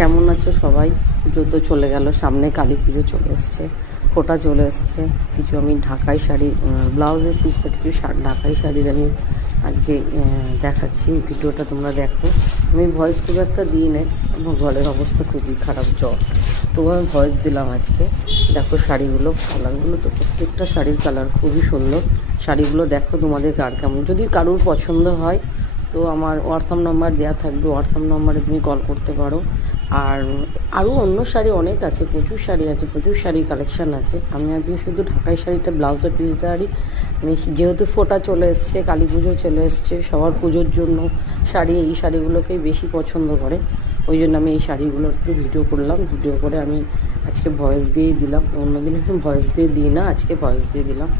কেমন আছো সবাই? পুজো তো চলে গেল, সামনে কালী পুজো চলে এসছে, ফোঁটা চলে এসছে। কিছু আমি ঢাকাই শাড়ি, ব্লাউজের পিসটা কিছু ঢাকাই শাড়ির আমি আজকে দেখাচ্ছি। ভিডিওটা তোমরা দেখো। আমি ভয়েস খুব একটা দিই নাই, আমার ঘরের অবস্থা খুবই খারাপ, জ্বর, তবু আমি ভয়েস দিলাম আজকে। দেখো শাড়িগুলো, কালারগুলো তো প্রত্যেকটা শাড়ির কালার খুবই সুন্দর। শাড়িগুলো দেখো তোমাদের কার কেমন, যদি কারোর পছন্দ হয় তো আমার হোয়াটসঅ্যাপ নাম্বার দেওয়া থাকবে, হোয়াটসঅ্যাপ নাম্বারে তুমি কল করতে পারো। আর আরও অন্য শাড়ি অনেক আছে, প্রচুর শাড়ি আছে, প্রচুর শাড়ির কালেকশান আছে। আমি আজকে শুধু ঢাকাই শাড়িটা ব্লাউজের পিস দেওয়ারই, আমি যেহেতু ফোঁটা চলে এসছে, কালী পুজো চলে এসছে, সবার পুজোর জন্য শাড়ি, এই শাড়িগুলোকেই বেশি পছন্দ করে, ওই জন্য আমি এই শাড়িগুলো একটু ভিডিও করলাম। ভিডিও করে আমি আজকে ভয়েস দিয়েই দিলাম, অন্যদিন আমি ভয়েস দিয়ে দিই না, আজকে ভয়েস দিয়ে দিলাম।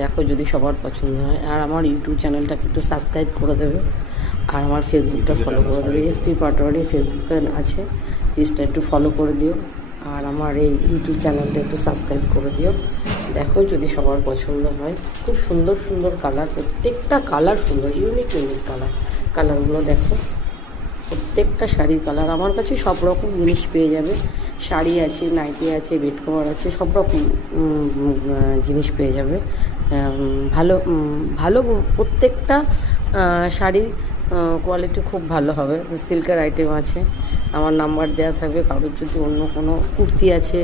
দেখো যদি সবার পছন্দ হয়। আর আমার ইউটিউব চ্যানেলটাকে একটু সাবস্ক্রাইব করে দেবে, আর আমার ফেসবুকটা ফলো করে দেবে। এসপি পাটোয়ারি ফেসবুকে আছে, পেজটা একটু ফলো করে দিও, আর আমার এই ইউটিউব চ্যানেলটা একটু সাবস্ক্রাইব করে দিও। দেখো যদি সবার পছন্দ হয়। খুব সুন্দর সুন্দর কালার, প্রত্যেকটা কালার সুন্দর, ইউনিক ইউনিক কালারগুলো দেখো। প্রত্যেকটা শাড়ির কালার আমার কাছে সব রকম জিনিস পেয়ে যাবে। শাড়ি আছে, নাইটি আছে, বেড কভার আছে, সব রকম জিনিস পেয়ে যাবে। ভালো ভালো প্রত্যেকটা শাড়ির কোয়ালিটি খুব ভালো হবে। সিল্কের আইটেম আছে, আমার নাম্বার দেওয়া থাকবে। কারোর যদি অন্য কোনো কুর্তি আছে,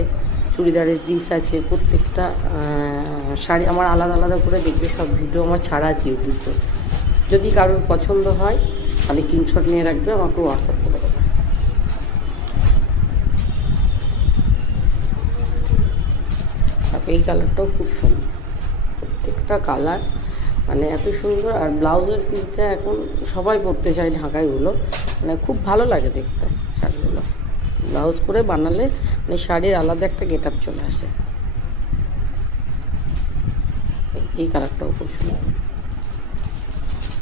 চুড়িদারের পিস আছে, প্রত্যেকটা শাড়ি আমার আলাদা আলাদা করে দেখবে, সব ভিডিও আমার ছাড়া আছে ইউটিউবে। যদি কারোর পছন্দ হয় তাহলে স্ক্রিনশট নিয়ে রাখবে, আমাকে হোয়াটসঅ্যাপ করে দেবে। এই কালারটাও খুব সুন্দর, প্রত্যেকটা কালার মানে এত সুন্দর। আর ব্লাউজের পিসটা এখন সবাই পরতে চায়, ঢাকাইগুলো মানে খুব ভালো লাগে দেখতে শাড়িগুলো। ব্লাউজ করে বানালে মানে শাড়ির আলাদা একটা গেট আপ চলে আসে। এই কালারটাও খুব সুন্দর।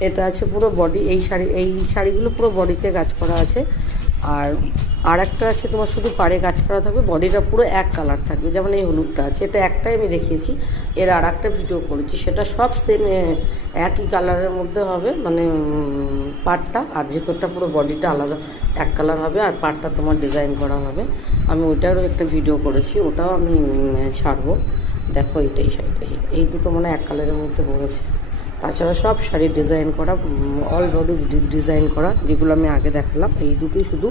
এটা আছে পুরো বডি, এই শাড়িগুলো পুরো বডিতে কাজ করা আছে। আর একটা আছে তোমার শুধু পাড়ে কাজ করা থাকবে, বডিটা পুরো এক কালার থাকবে। যেমন এই হলুদটা আছে, এটা একটাই আমি দেখিয়েছি, এর আর একটা ভিডিও করেছি, সেটা সব সেম একই কালারের মধ্যে হবে, মানে পাড়টা আর ভেতরটা পুরো বডিটা আলাদা এক কালার হবে, আর পাড়টা তোমার ডিজাইন করা হবে। আমি ওইটারও একটা ভিডিও করেছি, ওটাও আমি ছাড়বো। দেখো এইটাই শাড়িটা, এই দুটো মানে এক কালারের মধ্যে পড়েছে। তাছাড়া সব শাড়ির ডিজাইন করা, অল বডি ডিজাইন করা, যেগুলো আমি আগে দেখালাম, এই দুটোই শুধু